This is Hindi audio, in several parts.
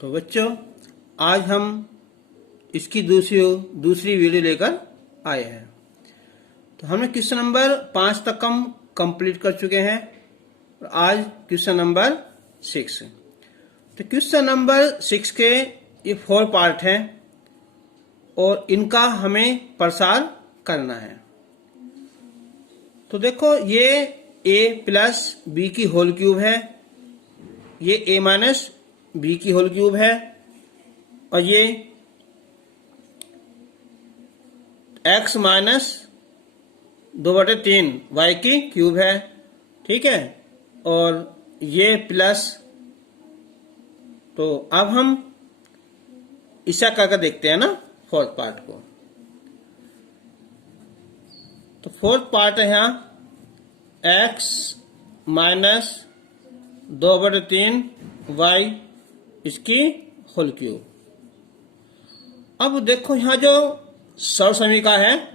तो बच्चों, आज हम इसकी दूसरी वीडियो लेकर आए हैं। तो हमने क्वेश्चन नंबर 5 तक हम कंप्लीट कर चुके हैं और आज क्वेश्चन नंबर 6। तो क्वेश्चन नंबर 6 के ये 4 पार्ट हैं और इनका हमें प्रसार करना है। तो देखो, ये a प्लस बी की होल क्यूब है, ये a माइनस बी की होल क्यूब है और ये x माइनस 2/3 y की क्यूब है। ठीक है, और ये प्लस। तो अब हम इसा करके देखते हैं ना फोर्थ पार्ट को। तो फोर्थ पार्ट है यहाँ x माइनस 2/3 y इसकी होल क्यूब। अब देखो, यहाँ जो सर्व समीका है,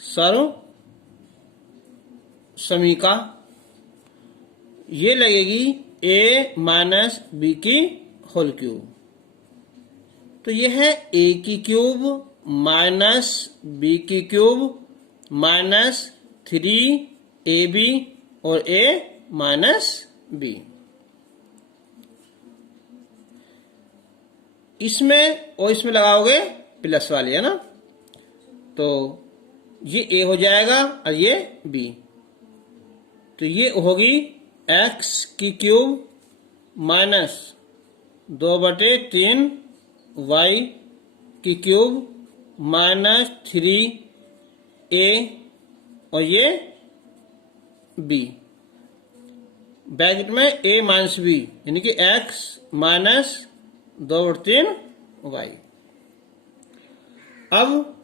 सर्व समीका ये लगेगी a माइनस बी की होल क्यूब। तो ये है a की क्यूब माइनस बी की क्यूब माइनस 3ab और a माइनस बी। इसमें और इसमें लगाओगे प्लस वाली, है ना। तो ये a हो जाएगा और ये b। तो ये होगी x की क्यूब माइनस 2/3 y की क्यूब माइनस 3a और ये b। ब्रैकेट में a माइनस b यानी कि x माइनस 2/3 y। अब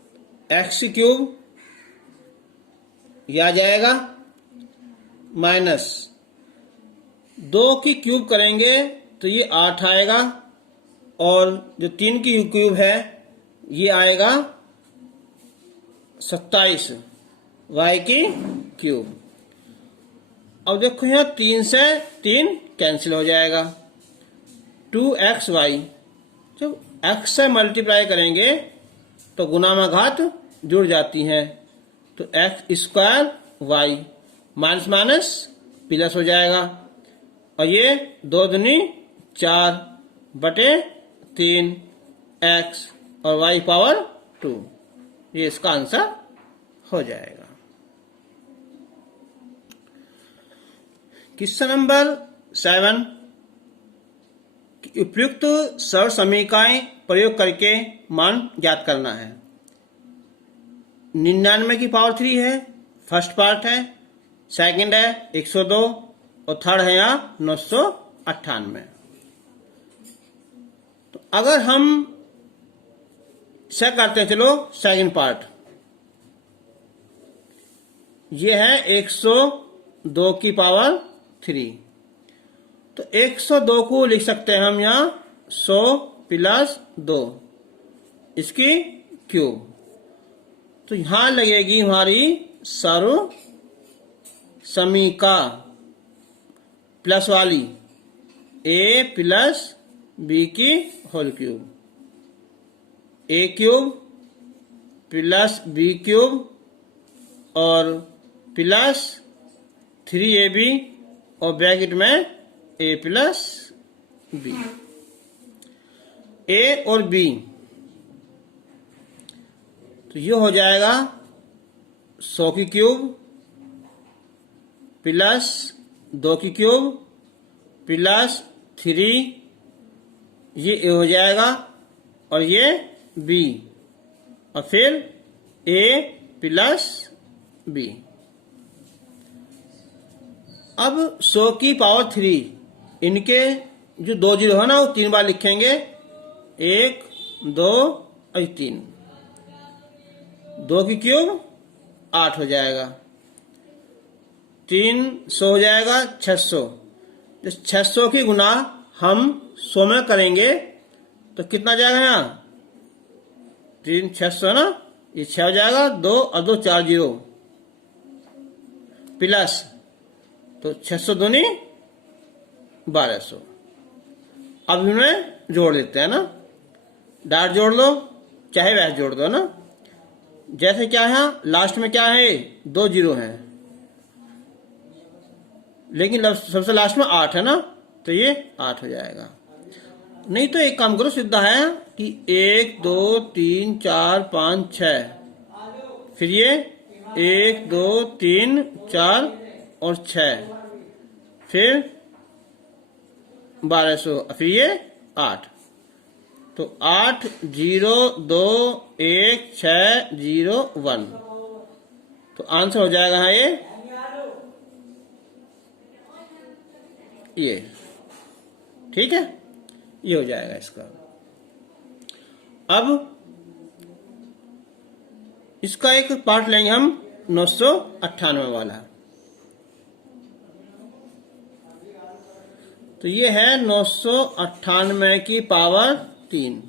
x की क्यूब यह आ जाएगा माइनस 2 की क्यूब करेंगे तो ये 8 आएगा और जो 3 की क्यूब है ये आएगा 27 y की क्यूब। अब देखो, यहाँ 3 से 3 कैंसिल हो जाएगा। 2xy जब x से मल्टीप्लाई करेंगे तो गुना में घात जुड़ जाती हैं, तो x square y minus minus plus हो जाएगा और ये 2 दूनी 4/3 x और y पावर 2, ये इसका आंसर हो जाएगा। क्वेश्चन नंबर 7, उपयुक्त सर्व समीकरण प्रयोग करके मान ज्ञात करना है। 99 की पावर 3 है, फर्स्ट पार्ट है, सेकंड है 102 और थर्ड है यहाँ 998। तो अगर हम चेक करते हैं, चलो सेकंड पार्ट, ये है 102 की पावर 3। तो 102 को लिख सकते हैं हम यहाँ 100 प्लस 2 इसकी क्यूब। तो यहां लगेगी हमारी सर्व समीका प्लस वाली a प्लस बी की whole cube, a cube plus B cube और प्लस 3ab और ब्रैकेट में a प्लस बी। a और b तो ये हो जाएगा 100 की क्यूब प्लस 2 की क्यूब प्लस 3, ये a हो जाएगा और ये b और फिर a प्लस b। अब 100 की पावर 3, इनके जो 2 जीरो है ना वो 3 बार लिखेंगे, 1 2 और 3। 2 की क्यूब 8 हो जाएगा, 300 हो जाएगा 600। 600 की गुना हम 100 में करेंगे तो कितना जाएगा यहाँ 3 600 है ना, ये 6 हो जाएगा, 2 और 2 4 जीरो प्लस तो 600 दूनी 1200। अब इन्हें जोड़ देते हैं ना, डॉट जोड़ लो चाहे वैसे जोड़ दो ना। जैसे क्या है लास्ट में क्या है, 2 जीरो हैं, लेकिन सबसे लास्ट में 8 है ना, तो ये 8 हो जाएगा। नहीं तो एक काम करो, सीधा है कि 1 2 3 4 5 6, फिर ये 1 2 3 4 और 6, फिर 1200, फिर ये 8, तो 8 0 2 1 6 0 1, तो आंसर हो जाएगा हाँ ये ठीक है, ये हो जाएगा इसका। अब इसका एक पार्ट लेंगे हम 998 वाला। तो ये है 998 की पावर 3,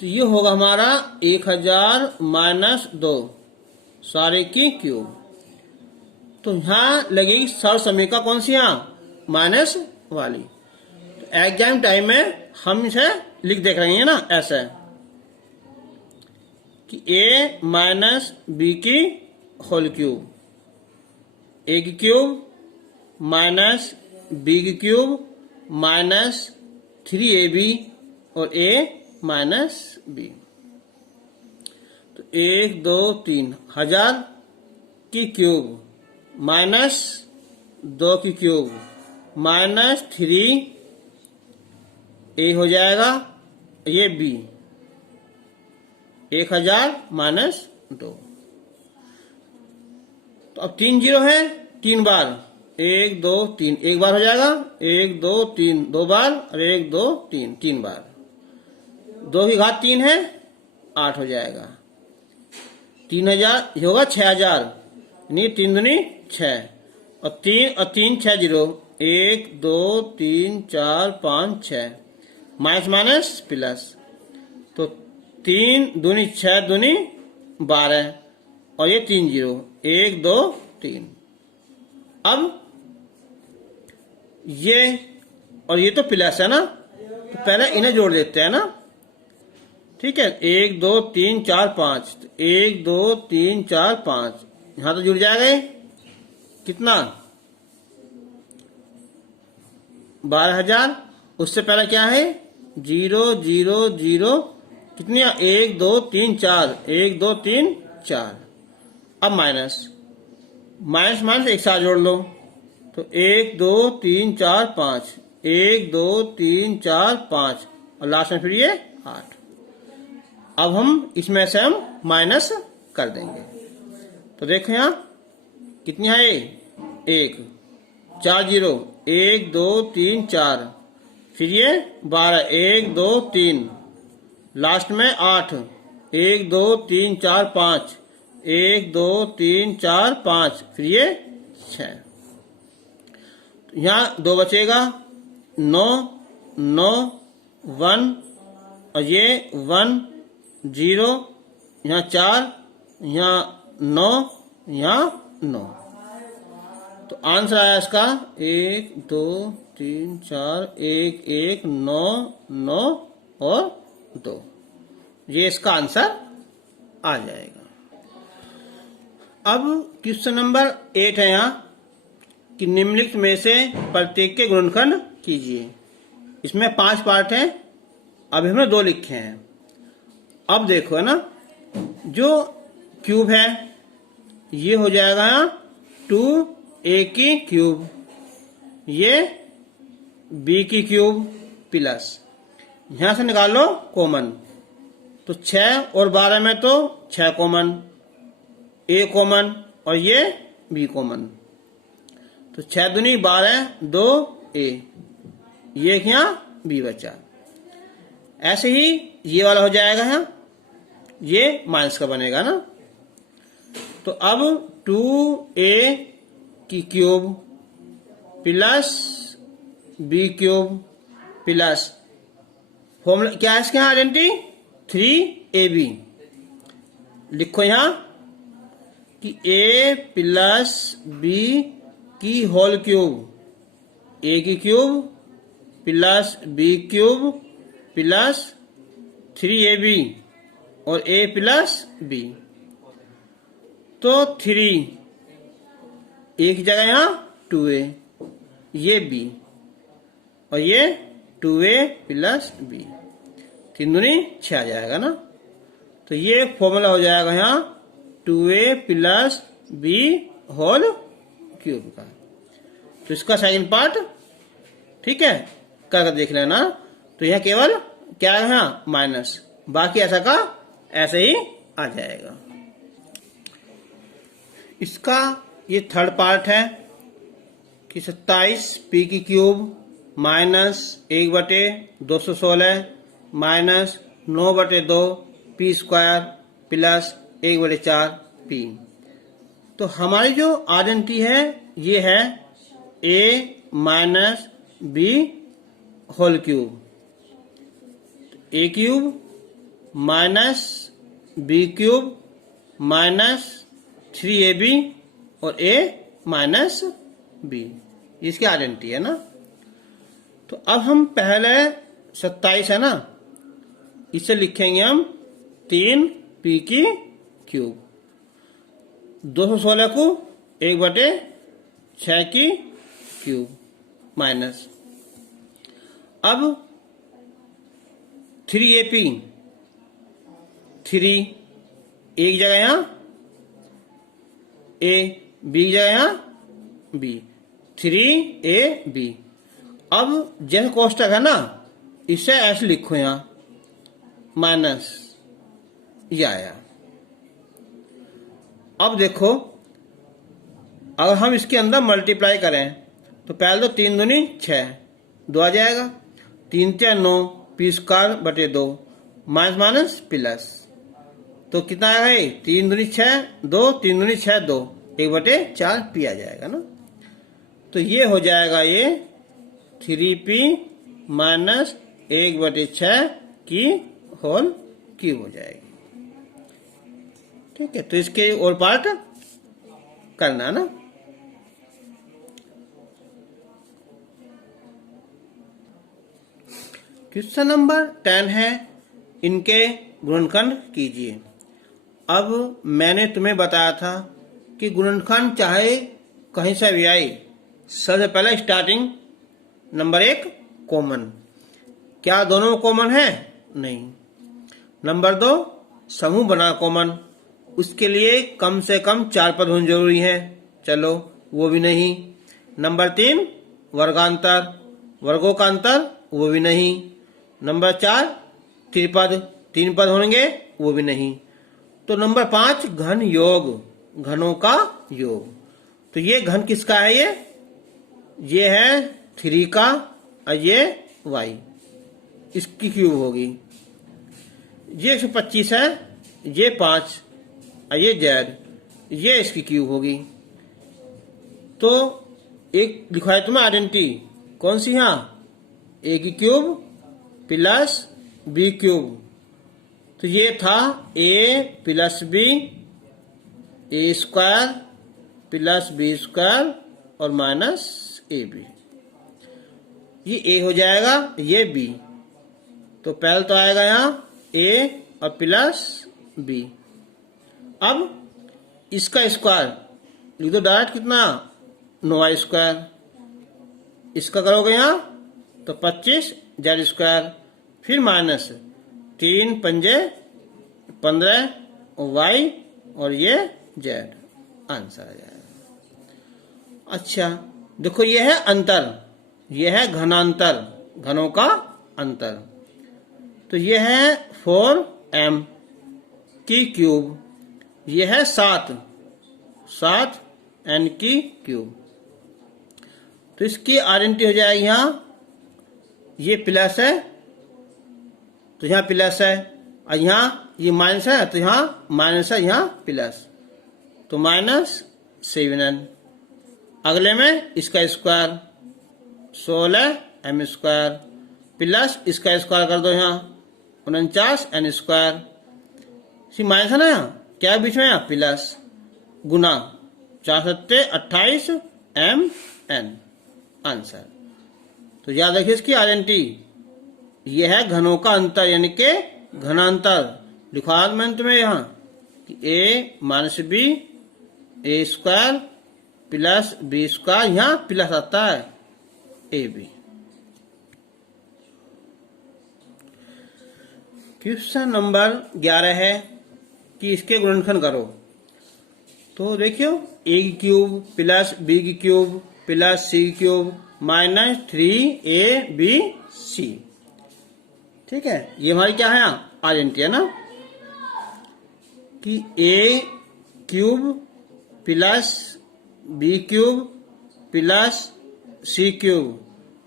तो ये होगा हमारा 1000 माइनस 2 सारे की क्यूब। तो यहां लगेगी सर्वसमीका कौन सी, यहां माइनस वाली। तो एग्जाम टाइम में हम इसे लिख देख रहे हैं ना ऐसे कि a माइनस बी की होल क्यूब, a की क्यूब माइनस बी की क्यूब माइनस 3ab और a माइनस b। तो 1 2 3 1000 की क्यूब माइनस 2 की क्यूब माइनस 3 a हो जाएगा, ये b 1000 माइनस 2। तो अब 3 जीरो है, 3 बार 1 2 3 एक बार हो जाएगा, 1 2 3 2 बार और 1 2 3 3 बार, 2 की घात 3 है 8 हो जाएगा। 3000 होगा 6000, यानी 3 दूनी 6 और 3 6 जीरो, 1 2 3 4 5 6, माइनस माइनस प्लस, तो 3 दूनी 6 दूनी 12 और ये 3 जीरो, 1 2 3। अब ये और ये तो प्लस है ना, तो पहले इन्हें जोड़ देते हैं ना, ठीक है। 1 2 3 4 5, 1 2 3 4 5, यहां तो जुड़ जाएगा कितना 12000। उससे पहले क्या है 0 0 0, कितनी 1 2 3 4, 1 2 3 4। अब माइनस माइनस माइनस एक साथ जोड़ लो, तो 1 2 3 4 5, 1 2 3 4 5 और लास्ट में फिर ये 8। अब हम इसमें से हम माइनस कर देंगे, तो देखो यहां कितनी है 1 4 जीरो, 1 2 3 4, फिर ये 12 1 2 3, लास्ट में 8 1 2 3 4 5, 1 2 3 4 5, फिर ये 6। यहाँ 2 बचेगा 9 9 1 और ये 1 0, यहाँ 4, यहाँ 9, यहाँ 9। तो आंसर आया इसका 1 2 3 4 1 1 9 9 और 2, ये इसका आंसर आ जाएगा। अब क्वेश्चन नंबर 8 है यहाँ कि निम्नलिखित में से प्रत्येक के गुणनखंड कीजिए। इसमें 5 पार्ट हैं, अभी हमने 2 लिखे हैं। अब देखो है ना, जो क्यूब है ये हो जाएगा 2a की क्यूब, ये b की क्यूब प्लस, यहां से निकालो कॉमन, तो 6 और 12 में तो 6 कॉमन, a कॉमन और ये b कॉमन, तो 6 दूनी 12 2a, ये यहाँ b बचा। ऐसे ही ये वाला हो जाएगा है, ये माइनस का बनेगा ना। तो अब 2a की cube plus b cube plus, formula क्या है इसके यहाँ आइडेंटिटी 3ab, लिखो यहां कि a प्लस b की होल क्यूब, a की cube plus B cube plus 3ab और a प्लस b। तो 3 एक जगह यहाँ 2a, ये b और ये 2a प्लस b, 3 दूनी 6 आ जाएगा ना। तो ये फॉर्मूला हो जाएगा यहाँ 2a plus b whole cube का। तो इसका सेकंड पार्ट ठीक है करके देख लेना। तो यह केवल क्या है यहाँ माइनस, बाकी ऐसा का ऐसे ही आ जाएगा। इसका ये थर्ड पार्ट है कि 27 पी की cube minus 1/216 minus 9/2 P square plus 1/4 P. तो हमारी जो आइडेंटिटी है ये है a minus B whole cube, a cube minus B cube minus 3ab और a माइनस b, इसकी आइडेंटिटी है ना। तो अब हम पहले 27 है ना, इसे लिखेंगे हम 3p की क्यूब, 216 को 1/6 की क्यूब माइनस। अब 3ap 3 एक जगह यहाँ a, b की जगह यहाँ b, 3ab। अब जैसे कोष्टक है ना इसे ऐसे लिखो यहाँ माइनस ये आया। अब देखो अगर हम इसके अंदर मल्टीप्लाई करें तो पहले तो 3 दूनी 6, 2 आ जाएगा, 3 3 9 पी स्क्वायर बटे 2 माइनस माइनस प्लस। तो कितना आएगा ये 3 दूनी 6 2, 3 दूनी 6 2, 1/4 पी आ जाएगा ना। तो ये हो जाएगा ये 3p माइनस 1/6 की होल क्यूब हो जाएगी। ठीक है, तो इसके और पार्ट करना ना। क्वेश्चन नंबर 10 है इनके गुणनखंड कीजिए। अब मैंने तुम्हें बताया था कि गुणनखंड चाहे कहीं से भी आए, सबसे पहले स्टार्टिंग नंबर 1 कॉमन। क्या दोनों कॉमन है? नहीं। नंबर 2 समूह बना कॉमन, उसके लिए कम से कम 4 पद होने जरूरी है, चलो वो भी नहीं। नंबर 3 वर्गांतर, वर्गों का अंतर, वो भी नहीं। नंबर 4 त्रिपद, 3 पद होंगे, वो भी नहीं। तो नंबर 5 घन योग, घनों का योग। तो ये घन किसका है? ये है 3 का और ये y, इसकी क्यूब होगी। ये 125 है, ये 5 और ये z, ये इसकी क्यूब होगी। तो एक लिखवाई तुम्हें आइडेंटिटी कौन सी? यहाँ a की क्यूब प्लस b क्यूब। तो ये था a plus b, a square plus b square और माइनस ab। ये a हो जाएगा, ये b। तो पहले तो आएगा यहाँ a और प्लस b। अब इसका स्क्वायर लिख दो डायरेक्ट, कितना 9y स्क्वायर। इसका करोगे यहाँ तो 25 z स्क्वायर, फिर माइनस 3 पंजे 15 और y और ये z, आंसर आ जाएगा। अच्छा देखो ये है अंतर, ये है घनांतर, घनों का अंतर। तो ये है 4m की क्यूब, ये है 7 n की क्यूब। तो इसकी आइडेंटिटी हो जाएगी यहाँ, ये प्लस है तो यहाँ प्लस है, और यहाँ ये माइनस है तो यहाँ माइनस है, यहाँ प्लस, तो माइनस 7n। अगले में इसका स्क्वायर 16m स्क्वायर प्लस इसका स्क्वायर कर दो यहाँ 49n स्क्वायर। सी माइनस है ना, क्या बीच में? यहाँ प्लस, गुना 4 7 28 mn, आंसर। तो तो याद रखिए इसकी आइडेंटिटी, ये है घनों का अंतर यानी के घनांतर। लिखा मैंने तुम्हें यहाँ कि ए माइनस बी ए स्क्वायर प्लस बी स्क्वायर, यहाँ प्लस आता है ए बी। क्वेश्चन नंबर 11 है कि इसके गुणनखंड करो। तो देखियो ए की क्यूब प्लस बी की क्यूब प्लस सी की क्यूब माइनस 3ab ठीक है, ये हमारी क्या है आइडेंटिटी है ना, कि A cube plus B cube plus C cube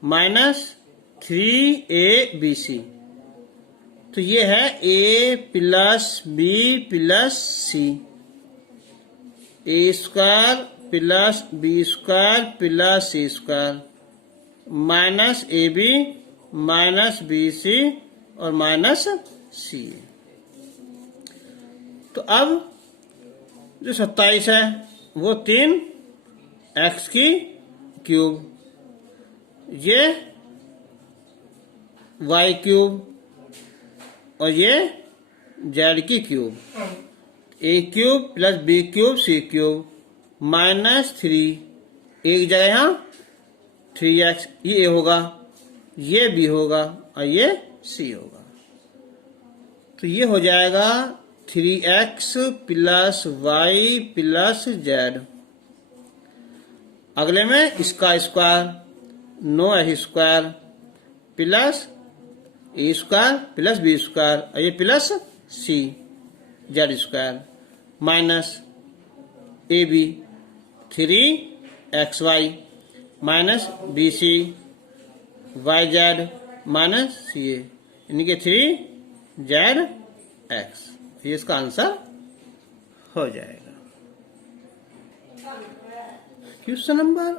minus 3abc। तो ये है A plus B plus C, A square plus B square plus C square minus A B minus B C और माइनस सी। तो अब जो 27 है वो 3x की क्यूब, ये y क्यूब और ये z की cube, a cube plus b cube c cube minus 3, एक जगह यहाँ 3x, ये a होगा, ये b होगा और ये c होगा। तो ये हो जाएगा 3x plus y plus z। अगले में इसका square 9x square plus A square plus B square और ये plus C Z square minus A B 3xy minus B C Y Z minus C A, यानी कि 3zx, ये इसका आंसर हो जाएगा। क्वेश्चन नंबर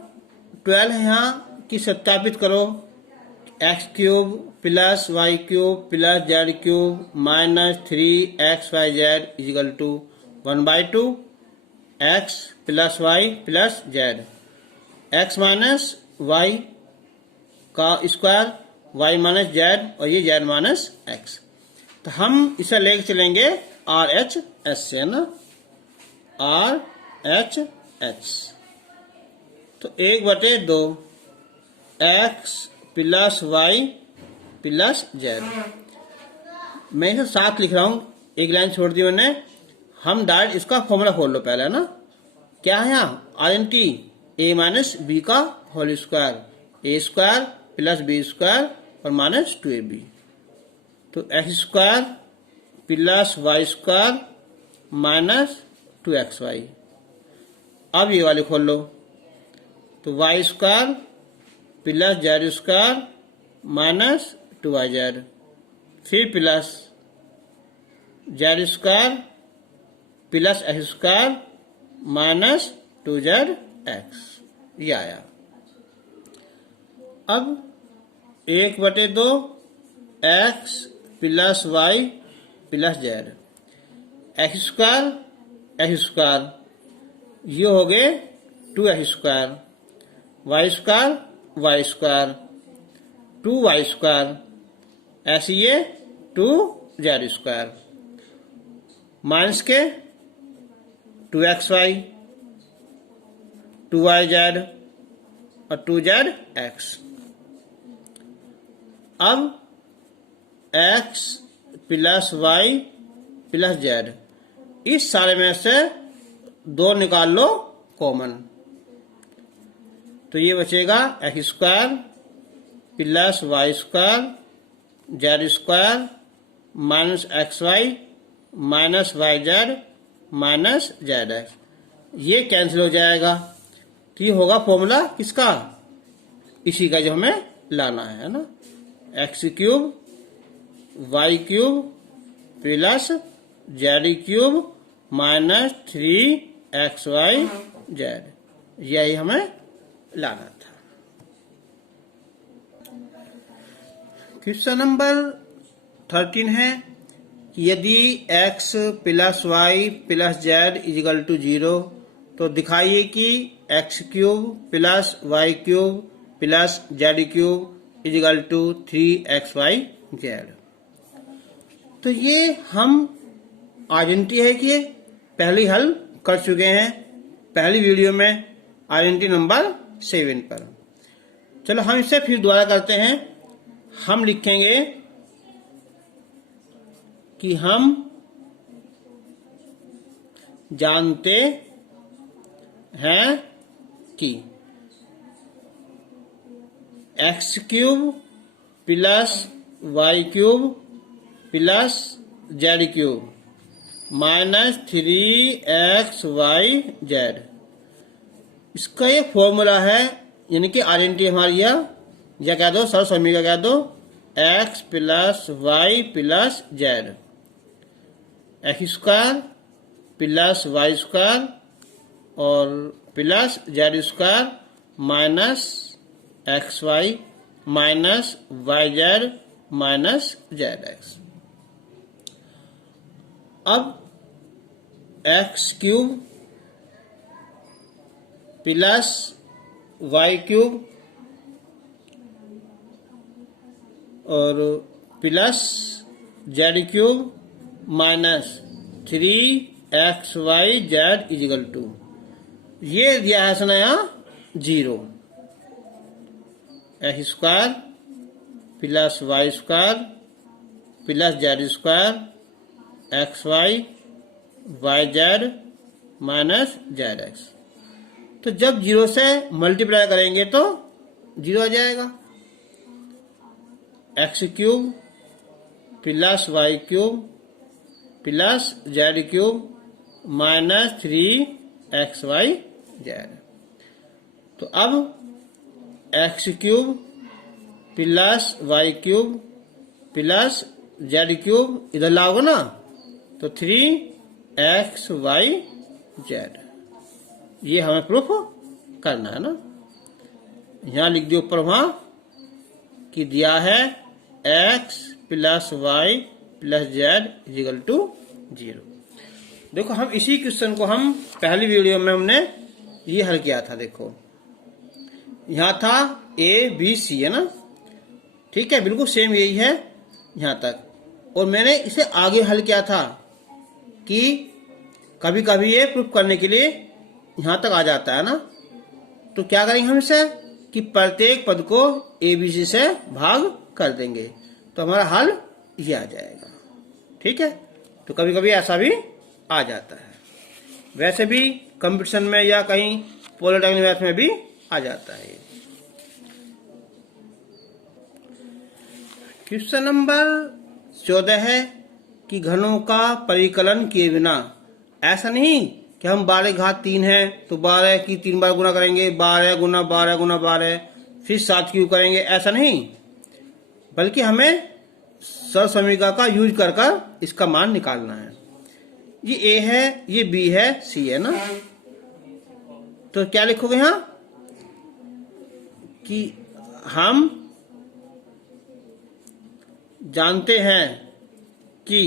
12 है यहाँ कि सत्यापित करो x cube plus Y cube plus Z cube minus 3xyz is equal to 1/2 x plus Y plus Z, x minus Y का स्क्वायर y माइनस जेड और ये z माइनस x। तो हम इसे लेके चलेंगे RHS से ना, RHS। तो 1/2 x plus Y plus Z, मैं इसे 7 लिख रहा हूं, एक लाइन छोड़ दी मैंने। हम डायरेक्ट इसका फॉर्मूला खोल लो पहले ना, क्या है यहाँ आइडेंटिटी a माइनस बी का whole square, A square plus B square और माइनस 2ab। तो x square plus Y square minus 2xy। अब ये वाले खोल लो, तो Y square plus Z square minus 2yz, फिर plus Z square plus X square minus 2zx, ये आया। अब 1/2 x plus Y plus Z, X square ये हो गए 2x square, Y square 2y square, ऐसे ये 2z स्क्वायर माइनस के 2xy 2yz और 2zx। अब x plus Y plus Z, इस सारे में से 2 निकाल लो कॉमन, तो ये बचेगा x square plus Y square z square minus XY minus YZ minus ZX, ये कैंसिल हो जाएगा। तो ये होगा फॉर्मूला किसका, इसी का जो हमें लाना है ना, x cube y cube plus Z cube minus 3xyz, यही हमें लाना था। क्वेश्चन नंबर 13 है कि यदि x plus Y plus z equal to 0, तो दिखाइए कि x cube plus Y cube plus Z cube equal to 3xyz। तो ये हम आइडेंटिटी है कि पहले हल कर चुके हैं पहली वीडियो में आइडेंटिटी नंबर 7 पर। चलो हम इसे फिर दोबारा करते हैं। हम लिखेंगे कि हम जानते हैं कि x cube plus Y cube plus Z cube minus 3xyz, इसका ये फॉर्मूला है, यानी कि आइडेंटिटी हमारी या कह दो सर समीका कह दो x plus Y plus Z, X square plus Y square और plus Z square minus X Y minus Y Z minus Z X. अब x cube plus Y cube और plus Z cube minus 3xyz is equal to, ये दिया है इसने यहाँ 0, X square plus Y square plus Z square X Y Y Z minus Z X. तो जब 0 से मल्टीप्लाई करेंगे तो 0 आ जाएगा। X cube plus Y cube plus Z cube minus 3xyz। तो अब x cube plus Y cube plus Z cube इधर लाओगे ना तो 3xyz, ये हमें प्रूफ करना है ना। यहाँ लिख दियो ऊपर वहां कि दिया है x plus Y plus z equal to 0। देखो हम इसी क्वेश्चन को हम पहली वीडियो में हमने ये हल किया था। देखो यहाँ था a b c है ना, ठीक है, बिल्कुल सेम यही है यहाँ तक। और मैंने इसे आगे हल किया था कि कभी कभी ये प्रूफ करने के लिए यहाँ तक आ जाता है ना, तो क्या करेंगे हम इसे कि प्रत्येक पद को a b c से भाग कर देंगे तो हमारा हल ये आ जाएगा। ठीक है, तो कभी कभी ऐसा भी आ जाता है, वैसे भी कंपटीशन में या कहीं पॉलिटेक्निक मैथ में भी आ जाता है। क्वेश्चन नंबर 14 है कि घनों का परिकलन किए बिना, ऐसा नहीं कि हम 12 घात 3 है तो 12 की 3 बार गुना करेंगे, 12 गुना 12 गुना 12 फिर 7 क्यों करेंगे, ऐसा नहीं, बल्कि हमें सर समीका का यूज कर कर इसका मान निकालना है। ये ए है, ये बी है, सी है ना, तो क्या लिखोगे यहां कि हम जानते हैं कि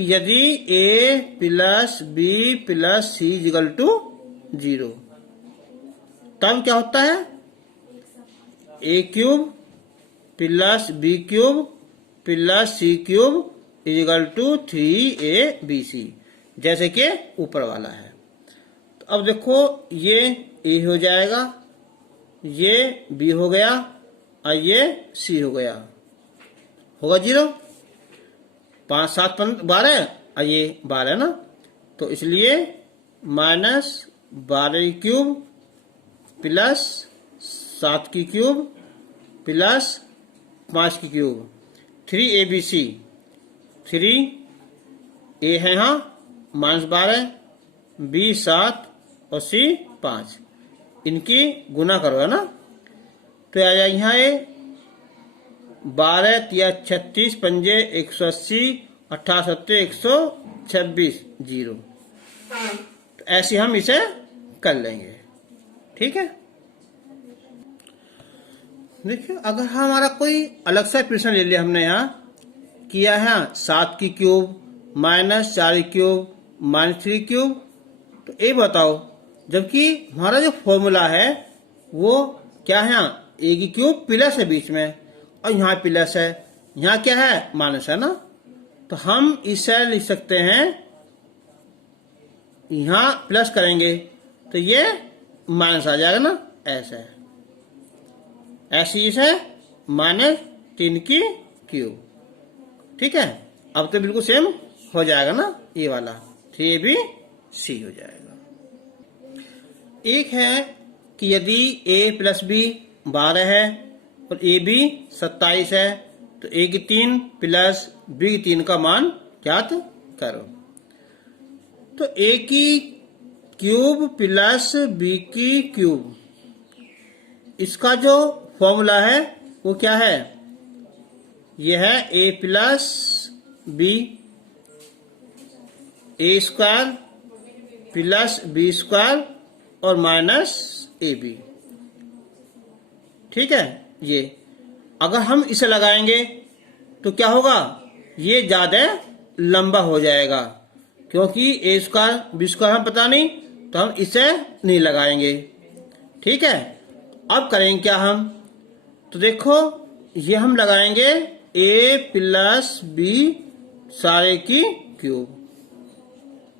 यदि a plus B plus c equal to 0 तब क्या होता है a cube plus B cube plus C cube equal to 3abc, जैसे कि ऊपर वाला है। तो अब देखो ये a हो जाएगा, ये b हो गया और ये c हो गया, होगा 0, 5 7 12 और ये 12 ना, तो इसलिए माइनस 12 क्यूब प्लस 7 की क्यूब प्लस 5 की क्यूब 3abc, 3 a है यहाँ माइनस 12 b 7 और c 5, इनकी गुना करो है ना, तो आ जाए यहाँ ये 12 तिया 36 पंजे 180 18 सत्ते 126 0, तो ऐसे हम इसे कर लेंगे। ठीक है, देखिए अगर हमारा कोई अलग सा प्रश्न ले लिया, हमने यहाँ किया है 7 की cube minus 4 cube minus 3 cube, तो ये बताओ जबकि हमारा जो फॉर्मूला है वो क्या है, ए की क्यूब प्लस है बीच में और यहाँ प्लस है, यहाँ क्या है माइनस है ना, तो हम इसे लिख सकते हैं, यहाँ प्लस करेंगे तो ये माइनस आ जाएगा ना, ऐसे ऐसी है -3 की क्यूब। ठीक है, अब तो बिल्कुल सेम हो जाएगा ना, ये वाला 3ABC हो जाएगा। एक है कि यदि a + b 12 है और ab 27 है तो a की 3 प्लस b की 3 का मान ज्ञात करो। तो a की क्यूब प्लस b की क्यूब, इसका जो फॉर्मूला है वो क्या है, यह है a plus b, a² plus b² और माइनस ab। ठीक है, ये अगर हम इसे लगाएंगे तो क्या होगा, ये ज्यादा लंबा हो जाएगा, क्योंकि a² b² हम पता नहीं, तो हम इसे नहीं लगाएंगे। ठीक है, अब करेंगे क्या हम, तो देखो ये हम लगाएंगे a प्लस b सारे की क्यूब,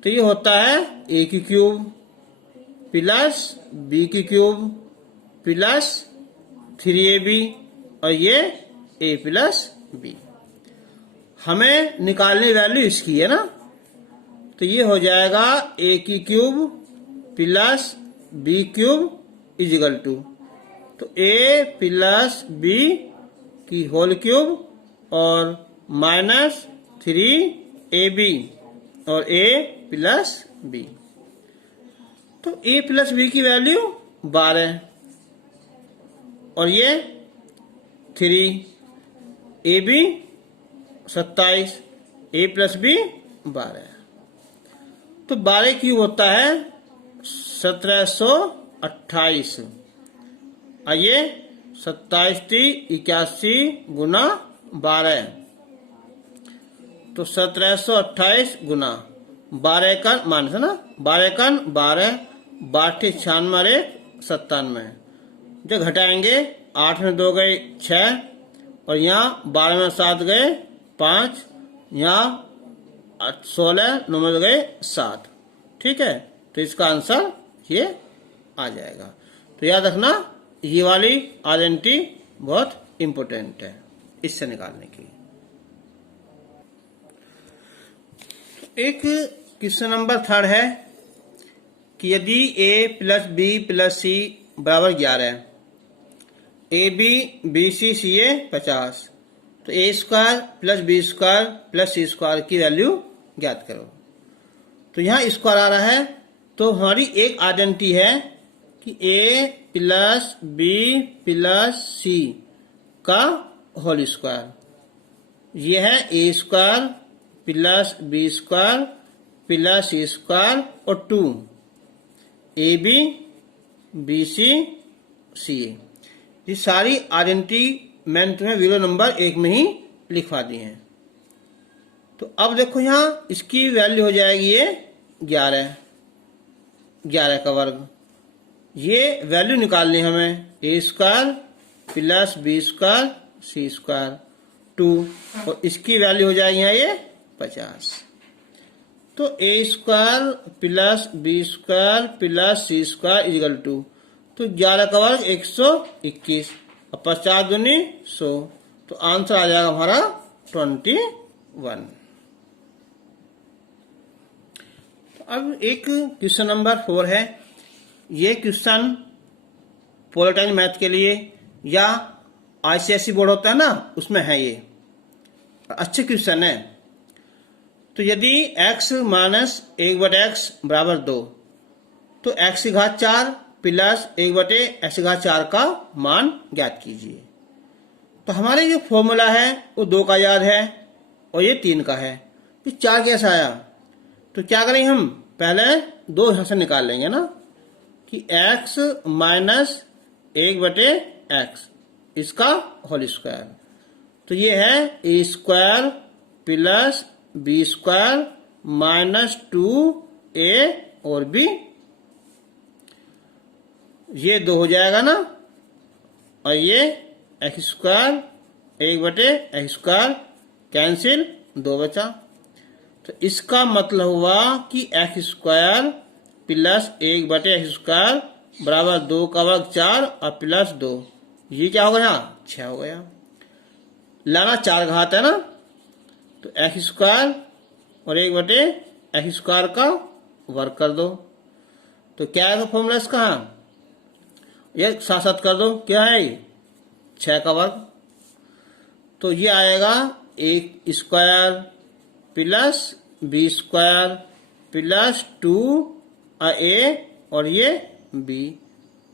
तो ये होता है a की क्यूब प्लस b की क्यूब प्लस 3ab और ये a प्लस b। हमें निकालनी वैल्यू इसकी है ना, तो ये हो जाएगा a की cube plus b cube equal to, तो a प्लस b की होल क्यूब और -3ab और a प्लस b। तो a प्लस b की वैल्यू 12 और ये 3, ab 27, a प्लस b 12, तो 12 क्यूब होता है 1728, आइए 2781 गुना 12, तो 1728 गुना 12 का मान है ना, 12 का 12, 12 96 जो घटाएंगे 8 में 2 गए 6 और यहाँ 12 में 7 गए 5, यहाँ 16 9 में गए 7। ठीक है, तो इसका आंसर ये आ जाएगा। तो याद रखना ये वाली आइडेंटिटी बहुत इंपॉर्टेंट है इससे निकालने की। एक क्वेश्चन नंबर 3 है कि यदि a plus b plus c बराबर 11, ab bc ca 50, तो a² plus b² plus c² की वैल्यू ज्ञात करो। तो यहाँ स्क्वायर आ रहा है, तो हमारी एक आइडेंटिटी है कि a plus b plus c का होल स्क्वायर, यह है a² plus b² plus c² और 2 ab bc ca। ये सारी आइडेंटिटी मैंने तुम्हें वीडियो नंबर 1 में ही लिखवा दी है। तो अब देखो यहाँ इसकी वैल्यू हो जाएगी ये 11 का वर्ग, ये वैल्यू निकालनी हमें a² प्लस b² c² 2 और इसकी वैल्यू हो जाएगी यहाँ ये 50। तो a² plus b² plus c² is equal to, तो 11 का वर्ग 121 और 50 दूनी 100, तो आंसर आ जाएगा हमारा 21। तो अब एक क्वेश्चन नंबर 4 है, ये क्वेश्चन पॉलिटेक्निक मैथ के लिए या ICSE बोर्ड होता है ना उसमें है, ये अच्छे क्वेश्चन है। तो यदि x माइनस 1/x बराबर 2, तो x की घात 4 प्लस 1/x की घात 4 का मान ज्ञात कीजिए। तो हमारे जो फॉर्मूला है वो 2 का याद है और ये 3 का है, फिर 4 कैसे आया, तो क्या करेंगे हम पहले 2 यहाँ से निकाल लेंगे ना, कि x माइनस 1/x इसका होल स्क्वायर, तो ये है a² plus b² minus 2a और b, ये 2 हो जाएगा ना, और ये एक्स स्क्वायर 1/x², कैंसिल 2 बचा। तो इसका मतलब हुआ कि x² प्लस 1/x² बराबर 2 का वर्ग 4 और प्लस 2, ये क्या हो गया 6 हो गया। लाना 4 घात है ना, तो x² और 1/x² का वर्ग कर दो। तो क्या है फॉर्मूला इसका, ये साथ साथ कर दो, क्या है 6 का वर्ग। तो ये आएगा 1² प्लस b² प्लस 2a और ये b,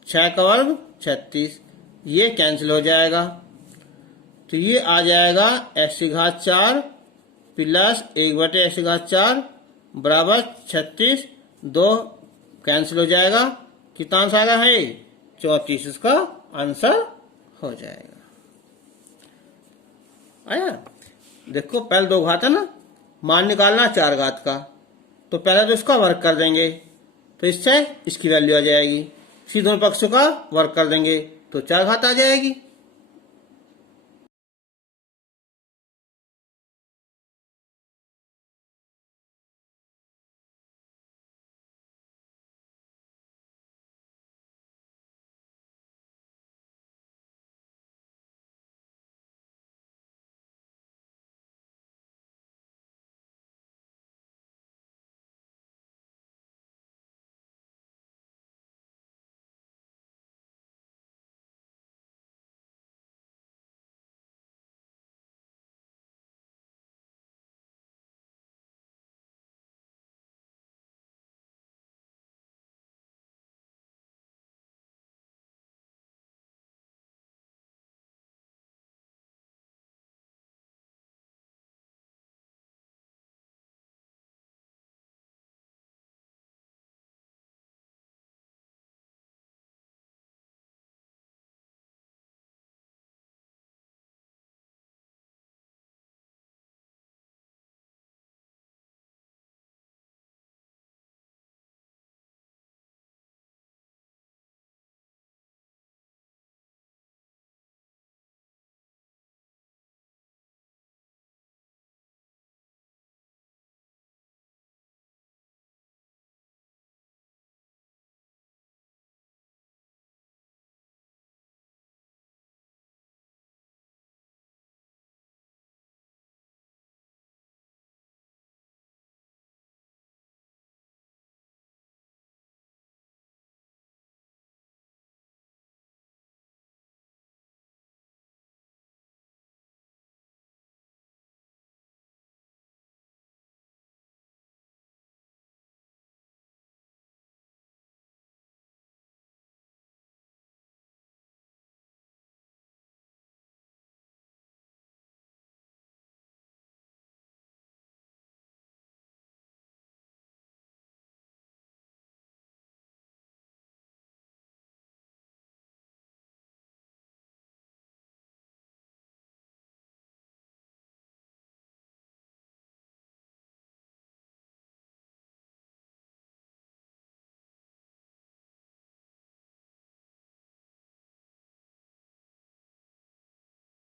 6 का वर्ग 36, ये कैंसिल हो जाएगा। तो ये आ जाएगा x⁴ प्लस 1/x⁴ बराबर 36, 2 कैंसिल हो जाएगा। कितना आंसर आएगा है 34, इसका आंसर हो जाएगा। आया, देखो पहले 2 घात है ना, मान निकालना 4 घात का, तो पहले तो इसका वर्ग कर देंगे, तो इससे इसकी वैल्यू आ जाएगी। इसी दोनों पक्षों का वर्ग कर देंगे तो 4 घात आ जाएगी।